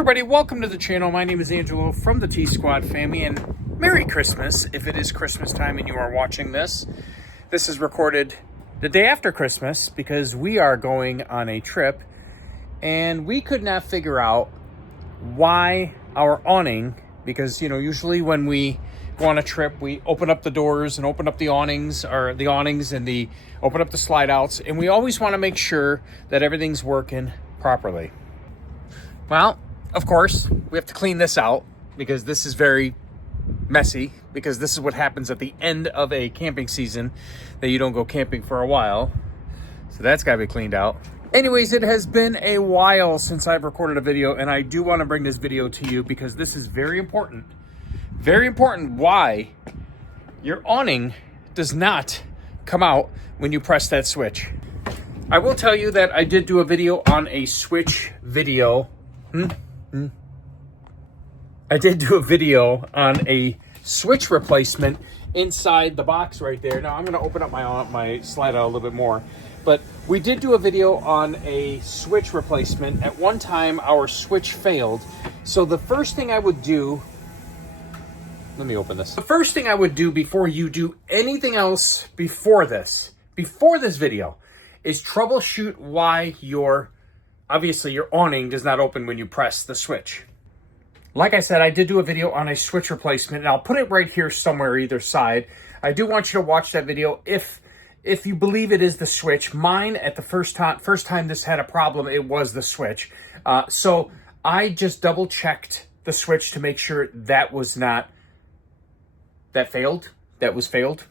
everybody, welcome to the channel. My name is Angelo from the T-Squad family, and Merry Christmas if it is Christmas time and you are watching this. This is recorded the day after Christmas because we are going on a trip and we could not figure out why our awning, because usually when we go on a trip we open up the doors and open up the awnings or the awnings and open up the slide outs, and we always want to make sure that everything's working properly. Well, of course, we have to clean this out because this is very messy, because this is what happens at the end of a camping season, that you don't go camping for a while. So that's got to be cleaned out. Anyways, it has been a while since I've recorded a video, and I do want to bring this video to you because this is very important. Very important why your awning does not come out when you press that switch. I will tell you that I did do a video on a switch video. I did do a video on a switch replacement inside the box right there. Now I'm going to open up my slide out a little bit more, but we did do a video on a switch replacement. At one time our switch failed, so the first thing I would do, let me open this. The first thing I would do before you do anything else before this video, is troubleshoot why obviously your awning does not open when you press the switch. Like I said, I did do a video on a switch replacement, and I'll put it right here somewhere either side. I do want you to watch that video if you believe it is the switch. Mine, at the first time this had a problem, it was the switch. So I just double checked the switch to make sure that was failed.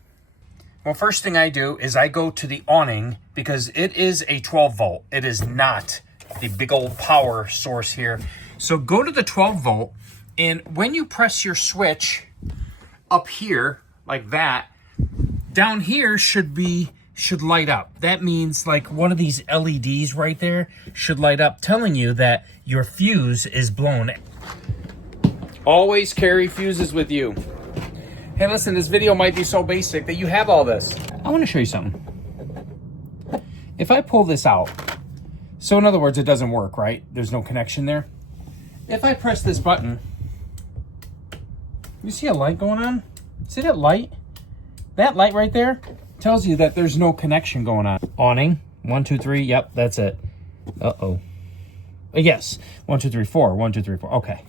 Well, first thing I do is I go to the awning because it is a 12 volt. It is not the big old power source here. So go to the 12 volt, and when you press your switch up here like that, down here should light up. That means like one of these LEDs right there should light up, telling you that your fuse is blown. Always carry fuses with you. Hey, listen, this video might be so basic that you have all this. I want to show you something. If I pull this out, so in other words, it doesn't work, right? There's no connection there. If I press this button, you see a light going on? See that light? That light right there tells you that there's no connection going on. Awning, 1, 2, 3, yep, that's it. Uh-oh. Yes, 1, 2, 3, 4, 1, 2, 3, 4, okay.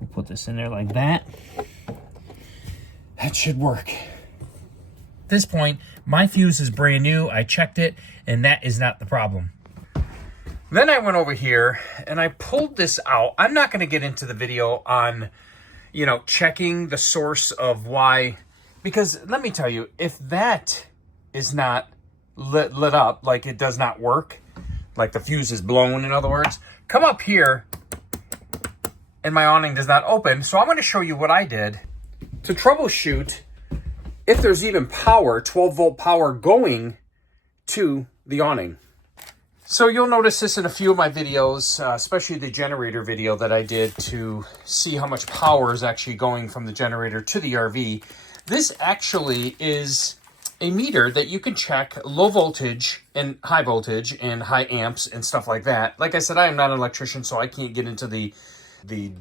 We'll put this in there like that. That should work. At this point, my fuse is brand new. I checked it, and that is not the problem. Then I went over here and I pulled this out. I'm not going to get into the video on, checking the source of why, because let me tell you, if that is not lit up, like it does not work, like the fuse is blown, in other words, come up here and my awning does not open. So I'm going to show you what I did to troubleshoot if there's even power, 12 volt power going to the awning. So you'll notice this in a few of my videos, especially the generator video that I did to see how much power is actually going from the generator to the RV. This actually is a meter that you can check low voltage and high voltage and high amps and stuff like that. Like I said, I am not an electrician, so I can't get into the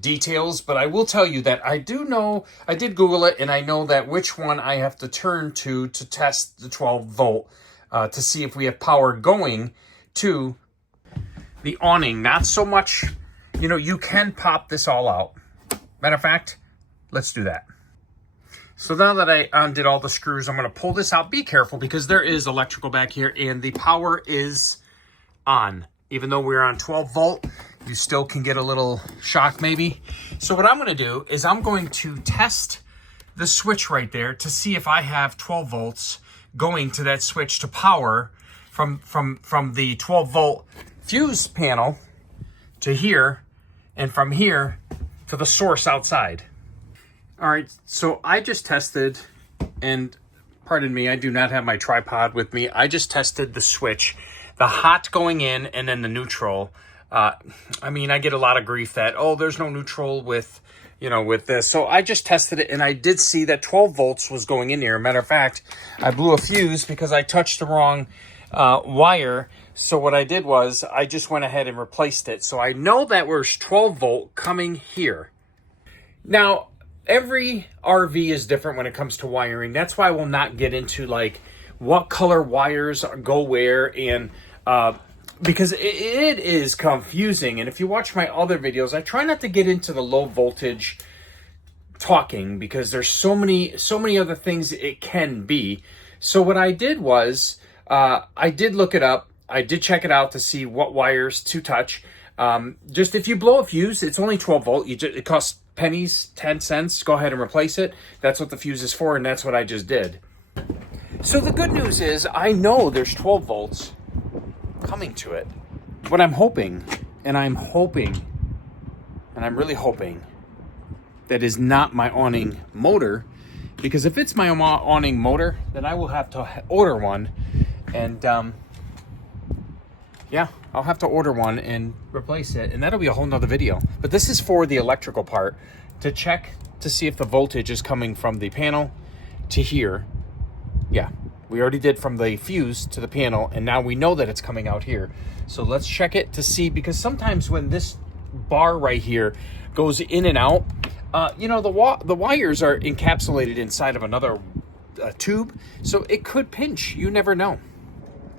details, but I will tell you that I do know, I did Google it, and I know that which one I have to turn to test the 12 volt to see if we have power going to the awning. Not so much, you can pop this all out. Matter of fact, let's do that. So now that I undid all the screws, I'm going to pull this out. Be careful because there is electrical back here and the power is on. Even though we're on 12 volt, you still can get a little shock maybe. So what I'm going to do is I'm going to test the switch right there to see if I have 12 volts going to that switch to power from the 12 volt fuse panel to here, and from here to the source outside. All right, so I just tested, and pardon me, I do not have my tripod with me. I just tested the switch, the hot going in and then the neutral. I get a lot of grief that, there's no neutral with this. So I just tested it, and I did see that 12 volts was going in here. Matter of fact, I blew a fuse because I touched the wrong wire. So what I did was I just went ahead and replaced it. So I know that there's 12 volt coming here. Now, every RV is different when it comes to wiring. That's why I will not get into like what color wires go where, and because it is confusing. And if you watch my other videos, I try not to get into the low voltage talking because there's so many other things it can be. So what I did was I did look it up. I did check it out to see what wires to touch. Just if you blow a fuse, it's only 12 volt. It costs pennies, 10 cents. Go ahead and replace it. That's what the fuse is for, and that's what I just did. So the good news is I know there's 12 volts coming to it. What I'm hoping, and I'm really hoping, that is not my awning motor, because if it's my awning motor, then I will have to order one, and yeah, I'll have to order one and replace it, and that'll be a whole nother video. But this is for the electrical part, to check to see if the voltage is coming from the panel to here. Yeah, we already did from the fuse to the panel, and now we know that it's coming out here. So let's check it to see, because sometimes when this bar right here goes in and out, you know, the wires are encapsulated inside of another tube, so it could pinch. You never know.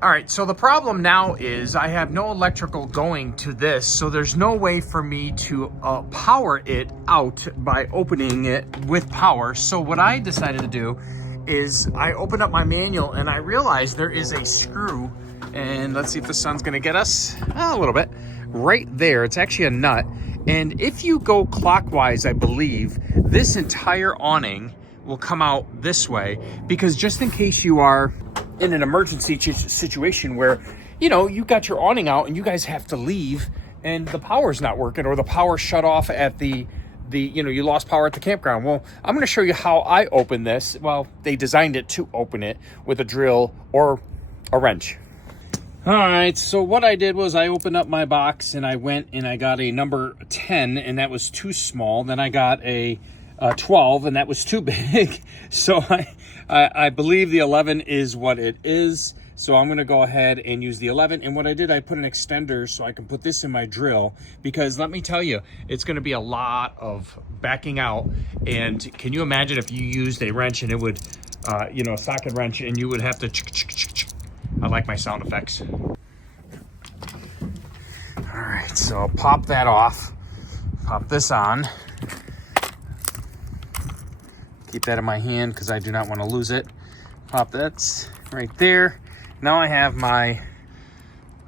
All right, so the problem now is I have no electrical going to this, so there's no way for me to power it out by opening it with power. So what I decided to do is I opened up my manual and I realized there is a screw, and let's see if the sun's gonna get us a little bit, right there. It's actually a nut, and if you go clockwise, I believe this entire awning will come out this way, because just in case you are in an emergency situation where, you know, you got your awning out and you guys have to leave and the power's not working, or the power shut off at the you know, you lost power at the campground. Well, I'm going to show you how I open this. Well, they designed it to open it with a drill or a wrench. All right, so what I did was I opened up my box and I went and I got a number 10, and that was too small. Then I got a 12, and that was too big. So I believe the 11 is what it is. So I'm gonna go ahead and use the 11. And what I did, I put an extender so I can put this in my drill, because let me tell you, it's gonna be a lot of backing out. And can you imagine if you used a wrench and it would, you know, a socket wrench, and you would have to, I like my sound effects. All right, so I'll pop that off, pop this on. Keep that in my hand because I do not want to lose it. Pop that right there. Now I have my,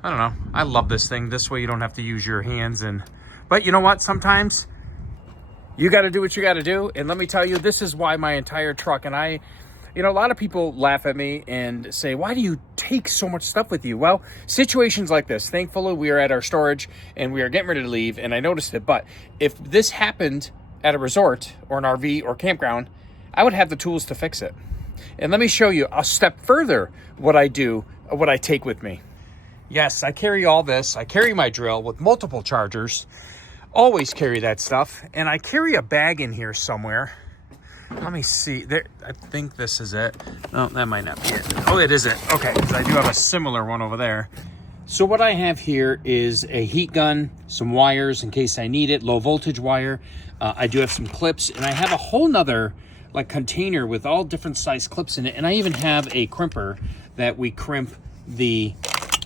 I don't know, I love this thing. This way you don't have to use your hands. But you know what? Sometimes you got to do what you got to do. And let me tell you, this is why my entire truck, and you know, a lot of people laugh at me and say, why do you take so much stuff with you? Well, situations like this, thankfully we are at our storage and we are getting ready to leave, and I noticed it. But if this happened at a resort or an RV or campground, I would have the tools to fix it. And let me show you a step further what I do, what I take with me. Yes, I carry all this. I carry my drill with multiple chargers. Always carry that stuff. And I carry a bag in here somewhere. Let me see. There, I think this is it. No, that might not be it. Oh, it isn't. Okay, because I do have a similar one over there. So what I have here is a heat gun, some wires in case I need it, low voltage wire. I do have some clips, and I have a whole nother like container with all different size clips in it. And I even have a crimper that we crimp the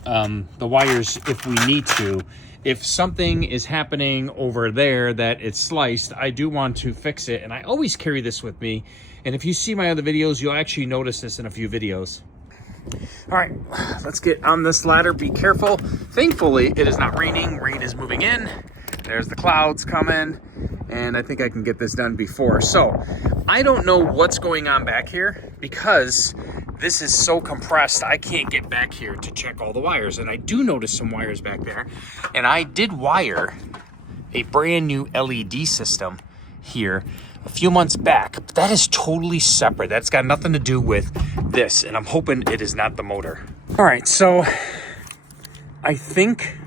wires if we need to. If something is happening over there that it's sliced, I do want to fix it. And I always carry this with me. And if you see my other videos, you'll actually notice this in a few videos. All right, let's get on this ladder. Be careful. Thankfully, it is not raining. Rain is moving in. There's the clouds coming, and I think I can get this done before. So I don't know what's going on back here because this is so compressed. I can't get back here to check all the wires. And I do notice some wires back there. And I did wire a brand new LED system here a few months back. But that is totally separate. That's got nothing to do with this. And I'm hoping it is not the motor. All right, so I think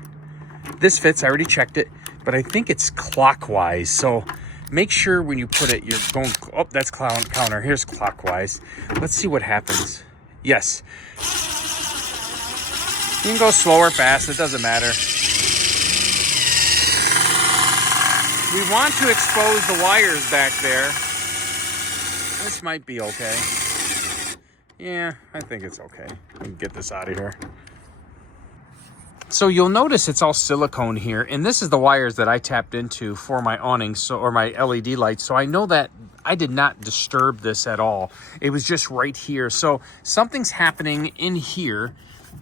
this fits. I already checked it, but I think it's clockwise. So make sure when you put it, you're going, oh, that's counter. Here's clockwise. Let's see what happens. Yes. You can go slow or fast, it doesn't matter. We want to expose the wires back there. This might be okay. Yeah, I think it's okay. We can get this out of here. So you'll notice it's all silicone here, and this is the wires that I tapped into for my awning, or my LED lights. So I know that I did not disturb this at all. It was just right here. So something's happening in here,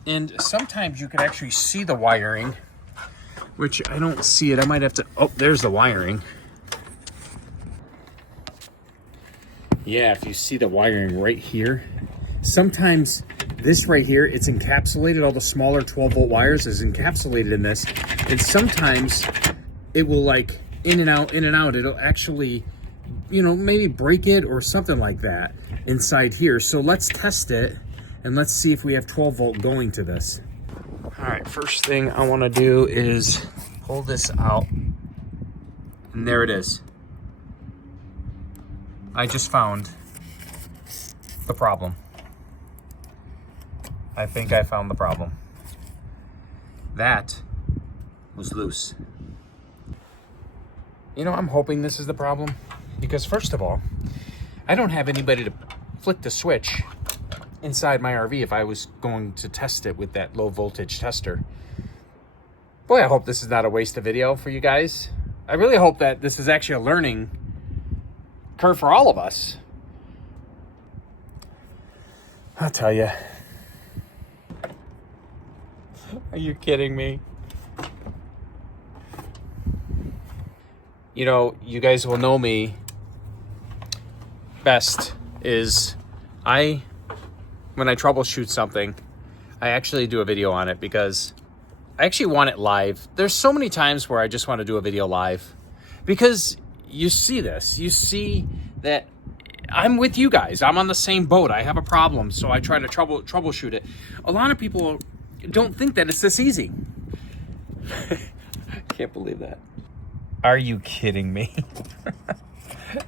and sometimes you can actually see the wiring, which I don't see it. I might have to, oh, there's the wiring. Yeah, if you see the wiring right here, sometimes this right here, it's encapsulated. All the smaller 12-volt wires is encapsulated in this. And sometimes it will like in and out. It'll actually, you know, maybe break it or something like that inside here. So let's test it and let's see if we have 12-volt going to this. All right, first thing I want to do is pull this out. And there it is. I just found the problem. I think I found the problem. That was loose. You know, I'm hoping this is the problem because first of all, I don't have anybody to flick the switch inside my RV if I was going to test it with that low voltage tester. Boy, I hope this is not a waste of video for you guys. I really hope that this is actually a learning curve for all of us. I'll tell you. Are you kidding me? You know, you guys will know me best is when I troubleshoot something, I actually do a video on it because I actually want it live. There's so many times where I just want to do a video live because you see this. You see that I'm with you guys. I'm on the same boat. I have a problem, so I try to troubleshoot it. A lot of people don't think that it's this easy. I can't believe that. Are you kidding me?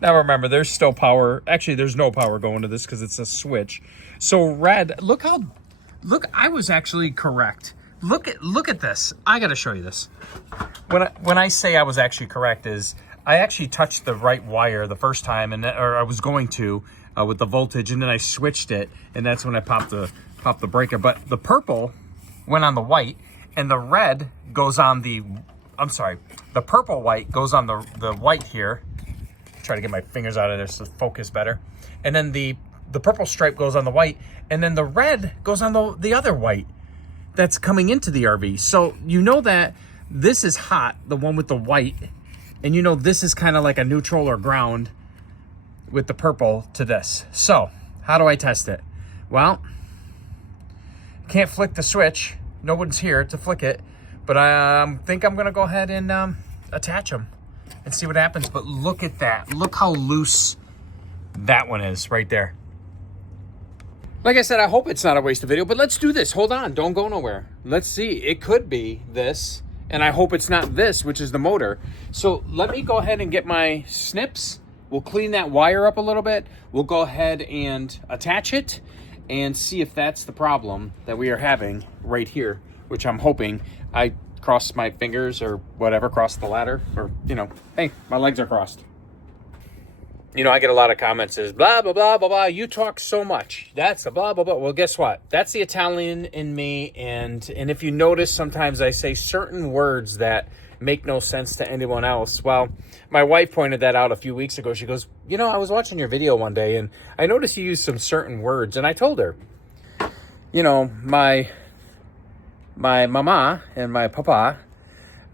Now remember, there's still power. Actually, there's no power going to this because it's a switch. So red, look, I was actually correct. Look at this. I got to show you this. When I say I was actually correct is I actually touched the right wire the first time, or I was going to with the voltage, and then I switched it, and that's when I popped the breaker. But the purple went on the white, and the red goes on the, the purple white goes on the white here. Try to get my fingers out of this to focus better. And then the purple stripe goes on the white, and then the red goes on the other white that's coming into the RV. So you know that this is hot, the one with the white, and you know this is kind of like a neutral or ground with the purple to this. So how do I test it? Well, can't flick the switch. No one's here to flick it, but I think I'm gonna go ahead and attach them and see what happens. But look at that. Look how loose that one is right there. Like I said, I hope it's not a waste of video, but let's do this. Hold on, don't go nowhere. Let's see, it could be this, and I hope it's not this, which is the motor. So let me go ahead and get my snips. We'll clean that wire up a little bit. We'll go ahead and attach it and see if that's the problem that we are having right here, which I'm hoping. I crossed my fingers or whatever, crossed the ladder, or, you know, hey, my legs are crossed. You know, I get a lot of comments as blah, blah, blah, blah, blah. You talk so much. That's a blah, blah, blah. Well, guess what? That's the Italian in me. And if you notice, sometimes I say certain words that make no sense to anyone else. Well, my wife pointed that out a few weeks ago. She goes, you know, I was watching your video one day and I noticed you used some certain words. And I told her, you know, my mama and my papa,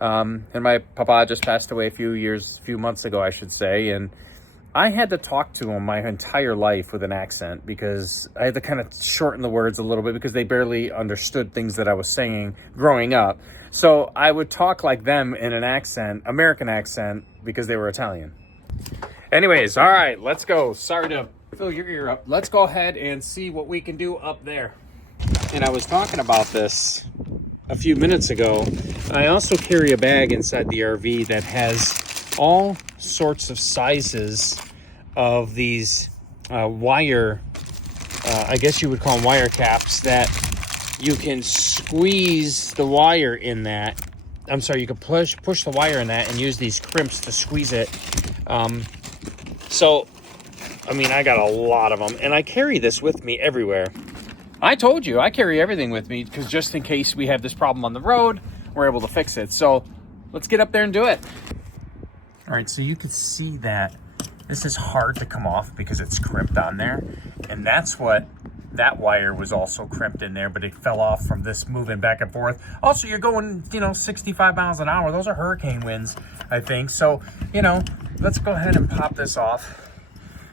and my papa just passed away a few months ago, I should say. And I had to talk to him my entire life with an accent because I had to kind of shorten the words a little bit because they barely understood things that I was saying growing up. So I would talk like them in an accent, American accent, because they were Italian. Anyways, all right, let's go. Sorry to fill your ear up. Let's go ahead and see what we can do up there. And I was talking about this a few minutes ago. I also carry a bag inside the RV that has all sorts of sizes of these wire, I guess you would call them wire caps, that you can squeeze the wire in that. I'm sorry, you can push the wire in that and use these crimps to squeeze it. So, I mean, I got a lot of them, and I carry this with me everywhere. I told you, I carry everything with me because just in case we have this problem on the road, we're able to fix it. So let's get up there and do it. All right, so you can see that this is hard to come off because it's crimped on there. And that's what that wire was also crimped in there, but it fell off from this moving back and forth. Also, you're going, 65 miles an hour. Those are hurricane winds, I think. So, let's go ahead and pop this off.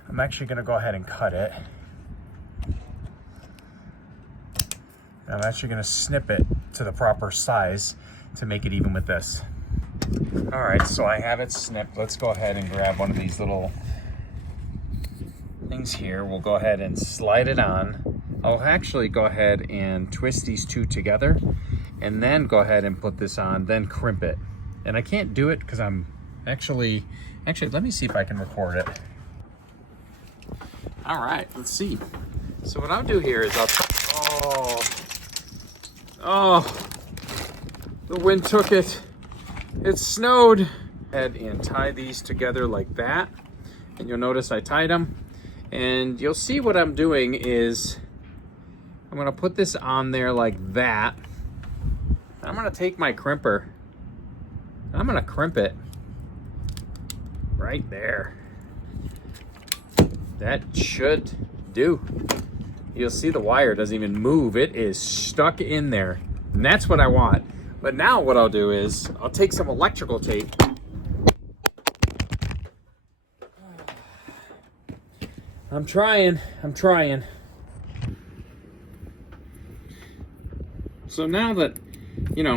I'm actually gonna go ahead and cut it. I'm actually gonna snip it to the proper size to make it even with this. All right, so I have it snipped. Let's go ahead and grab one of these little things here. We'll go ahead and slide it on. I'll actually go ahead and twist these two together and then go ahead and put this on, then crimp it. And I can't do it because I'm actually, let me see if I can record it. All right, let's see. So what I'll do here is oh, the wind took it. It snowed. Head and tie these together like that. And you'll notice I tied them. And you'll see what I'm doing is I'm gonna put this on there like that. I'm gonna take my crimper. I'm gonna crimp it right there. That should do. You'll see the wire doesn't even move. It is stuck in there. And that's what I want. But now what I'll do is I'll take some electrical tape. I'm trying. So now that, what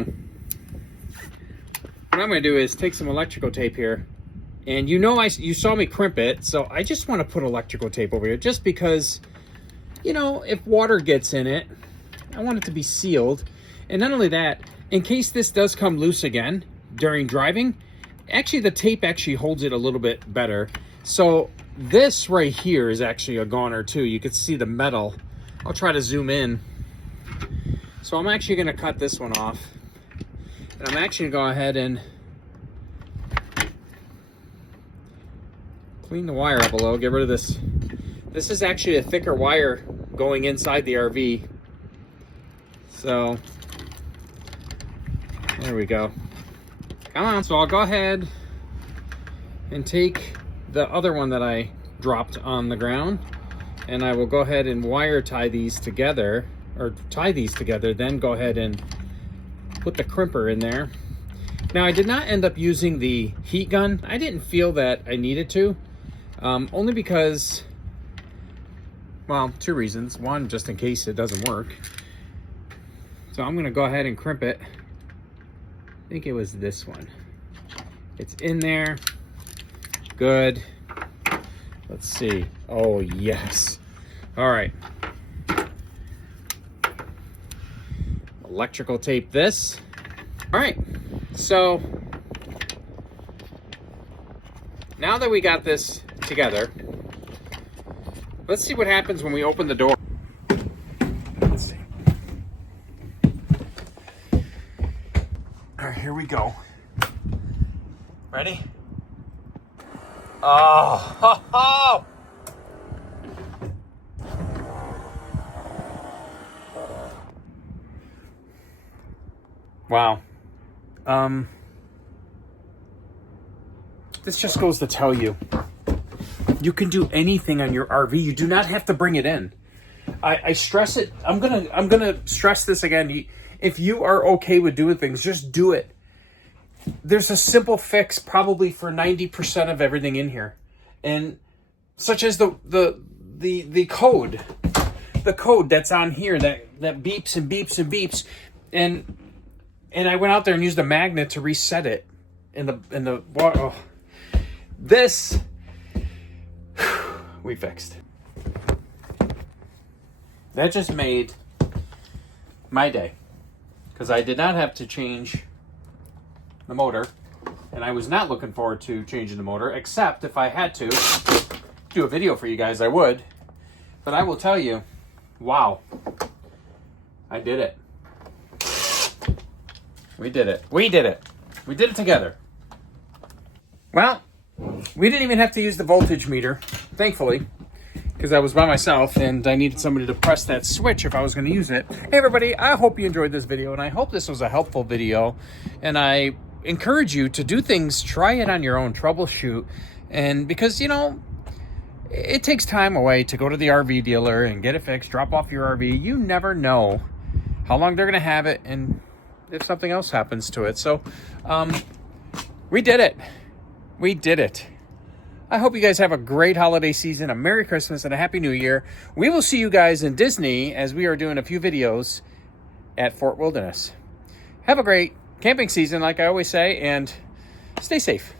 I'm gonna do is take some electrical tape here. And you saw me crimp it, so I just want to put electrical tape over here just because, if water gets in it, I want it to be sealed. And not only that, in case this does come loose again during driving, actually the tape actually holds it a little bit better. So this right here is actually a goner too. You can see the metal. I'll try to zoom in. So I'm actually going to cut this one off. And I'm actually going to go ahead and clean the wire up a little, get rid of this. This is actually a thicker wire going inside the RV. So, there we go. Come on, so I'll go ahead and take the other one that I dropped on the ground, and I will go ahead and wire tie these together, then go ahead and put the crimper in there. Now, I did not end up using the heat gun. I didn't feel that I needed to. Only because, well, two reasons. One, just in case it doesn't work. So I'm gonna go ahead and crimp it. I think it was this one. It's in there. Good. Let's see. Oh, yes. All right. Electrical tape this. All right. So now that we got this together, let's see what happens when we open the door. Let's see. All right, here we go. Ready? Oh, ho, ho. Wow. This just goes to tell you, you can do anything on your RV. You do not have to bring it in. I stress it. I'm gonna stress this again. If you are okay with doing things, just do it. There's a simple fix probably for 90% of everything in here, and such as the code, that's on here that beeps and beeps and beeps, and I went out there and used a magnet to reset it in the water. Oh. This we fixed. That just made my day, because I did not have to change the motor, and I was not looking forward to changing the motor, except if I had to do a video for you guys, I would. But I will tell you, wow, I did it. We did it. We did it. We did it together. Well, we didn't even have to use the voltage meter, thankfully, because I was by myself and I needed somebody to press that switch if I was going to use it. Hey everybody, I hope you enjoyed this video, and I hope this was a helpful video, and I encourage you to do things, try it on your own, troubleshoot, and because, you know, it takes time away to go to the RV dealer and get it fixed, drop off your RV. You never know how long they're going to have it and if something else happens to it. So we did it. We did it. I hope you guys have a great holiday season, a Merry Christmas, and a Happy New Year. We will see you guys in Disney as we are doing a few videos at Fort Wilderness. Have a great camping season, like I always say, and stay safe.